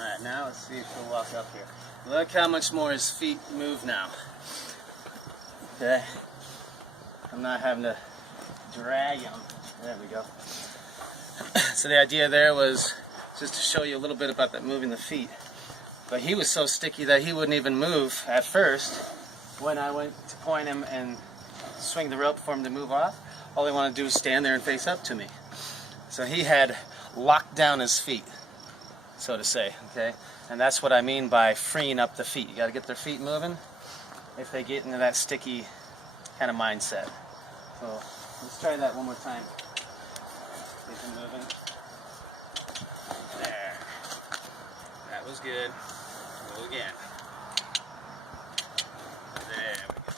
Alright, now let's see if he'll walk up here. Look how much more his feet move now. Okay? I'm not having to drag him. There we go. So the idea there was just to show you a little bit about that moving the feet. But he was so sticky that he wouldn't even move at first. When I went to point him and swing the rope for him to move off, all he wanted to do was stand there and face up to me. So he had locked down his feet, so to say, okay? And that's what I mean by freeing up the feet. You got to get their feet moving if they get into that sticky kind of mindset. So let's try that one more time. Get them moving. There. That was good. Go again. There we go.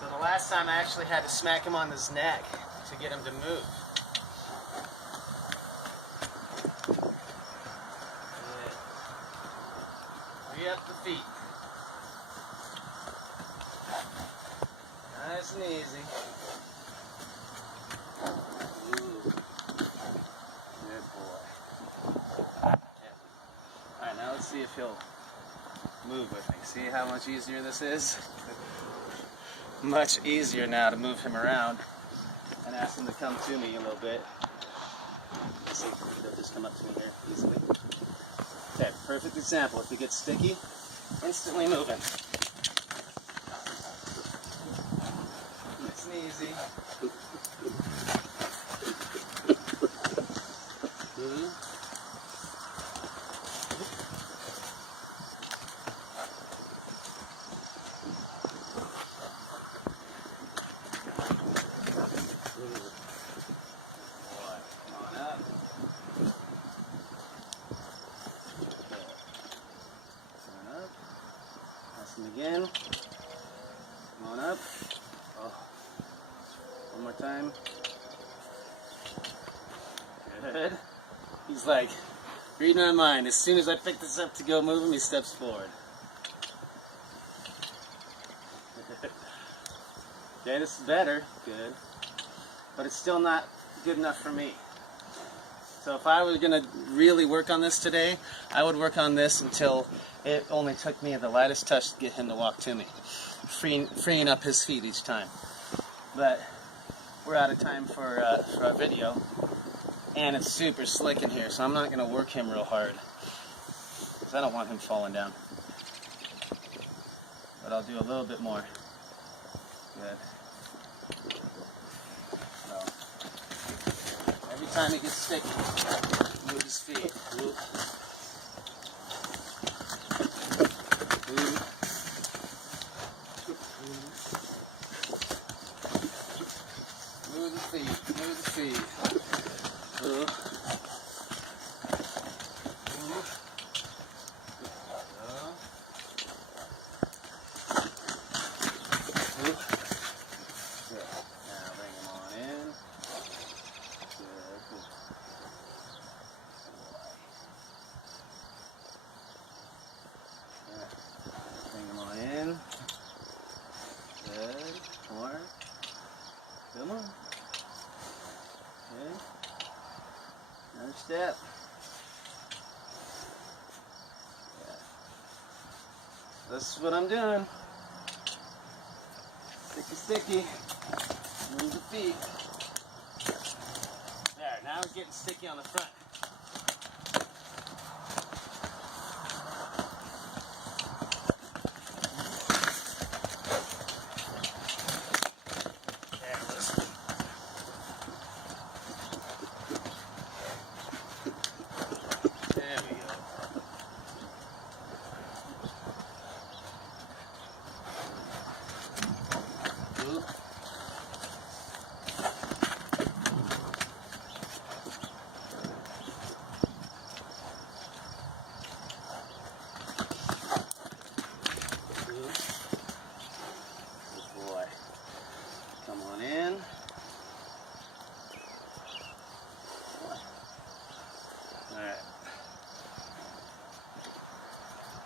So the last time I actually had to smack him on his neck to get him to move. Good. Free up the feet. Nice and easy. Ooh. Good boy. Yeah. Alright, now let's see if he'll move with me. See how much easier this is? Much easier now to move him around and ask him to come to me a little bit. Let's see if he'll just come up to me here easily. Okay, perfect example. If he gets sticky, instantly moving. Nice and easy. Again. Come on up. Oh. One more time. Good. He's like reading my mind. As soon as I pick this up to go move him, he steps forward. Okay, this is better. Good. But it's still not good enough for me. So if I were going to really work on this today, I would work on this until it only took me the lightest touch to get him to walk to me, freeing up his feet each time. But we're out of time for our video, and it's super slick in here, so I'm not going to work him real hard, because I don't want him falling down. But I'll do a little bit more. Good. So, every time he gets sticky, move his feet. Ooh. Move the feet, move the feet. Move Good. Now bring him on in. Good. Bring him on in. Good. More. Come on. Okay. Another step. Yeah. This is what I'm doing. Sticky. Move the feet. There, now it's getting sticky on the front. There we go. Ooh. Good boy. Come on in. Alright.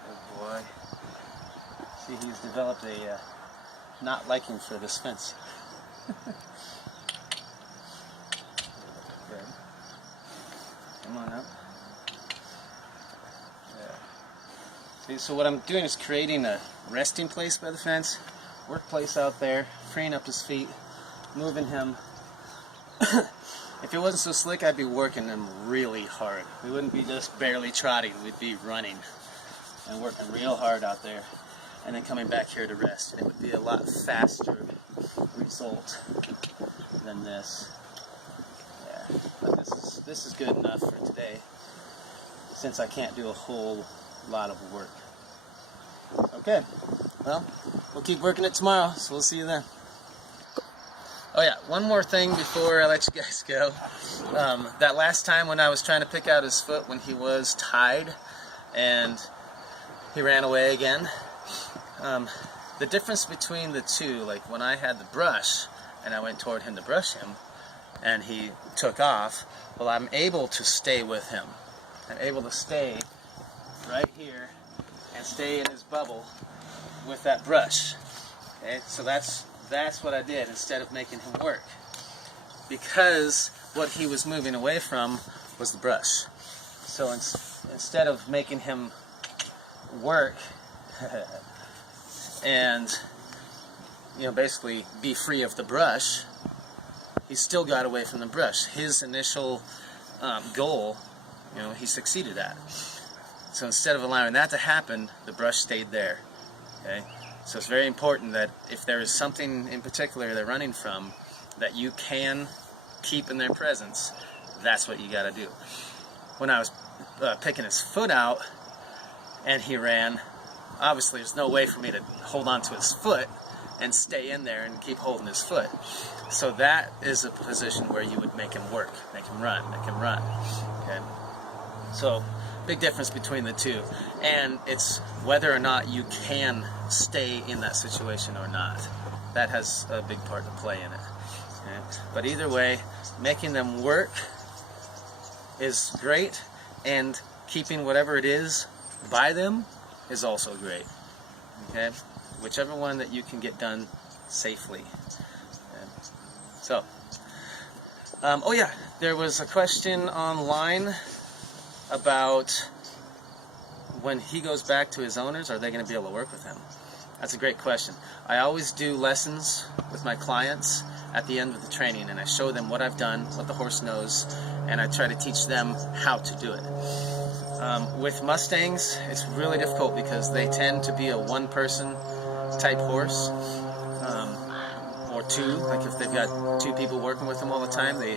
Good boy. See, he's developed a not liking for this fence. Good. Come on up. So what I'm doing is creating a resting place by the fence, workplace out there, freeing up his feet, moving him. If it wasn't so slick, I'd be working him really hard. We wouldn't be just barely trotting, we'd be running and working real hard out there, and then coming back here to rest. And it would be a lot faster result than this. Yeah, but this is good enough for today, since I can't do a whole lot of work. Okay, well, we'll keep working it tomorrow, so we'll see you then. Oh yeah, one more thing before I let you guys go. That last time when I was trying to pick out his foot when he was tied and he ran away again, the difference between the two, like when I had the brush and I went toward him to brush him and he took off, well, I'm able to stay with him. I'm able to stay right here and stay in his bubble with that brush. Okay, so that's what I did instead of making him work, because what he was moving away from was the brush. So instead of making him work and basically be free of the brush, he still got away from the brush. His initial goal, he succeeded at. So instead of allowing that to happen, the brush stayed there. Okay? So it's very important that if there is something in particular they're running from that you can keep in their presence, that's what you got to do. When I was picking his foot out and he ran, obviously there's no way for me to hold on to his foot and stay in there and keep holding his foot. So that is a position where you would make him work, make him run, okay? So big difference between the two, and it's whether or not you can stay in that situation or not. That has a big part to play in it. Okay? But either way, making them work is great, and keeping whatever it is by them is also great. Okay? Whichever one that you can get done safely. Okay? So, oh yeah, there was a question online about when he goes back to his owners, are they going to be able to work with him? That's a great question. I always do lessons with my clients at the end of the training, and I show them what I've done, what the horse knows, and I try to teach them how to do it. With Mustangs, it's really difficult because they tend to be a one-person type horse, or two. Like if they've got two people working with them all the time, they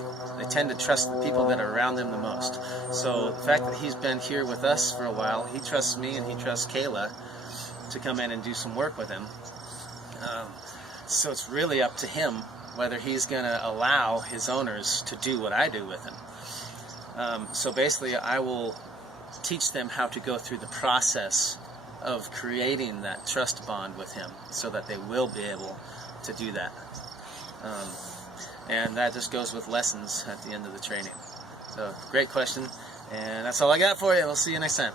tend to trust the people that are around them the most. So the fact that he's been here with us for a while, he trusts me and he trusts Kayla to come in and do some work with him. So it's really up to him whether he's going to allow his owners to do what I do with him. So basically I will teach them how to go through the process of creating that trust bond with him so that they will be able to do that. And that just goes with lessons at the end of the training. So, great question, and that's all I got for you. We'll see you next time.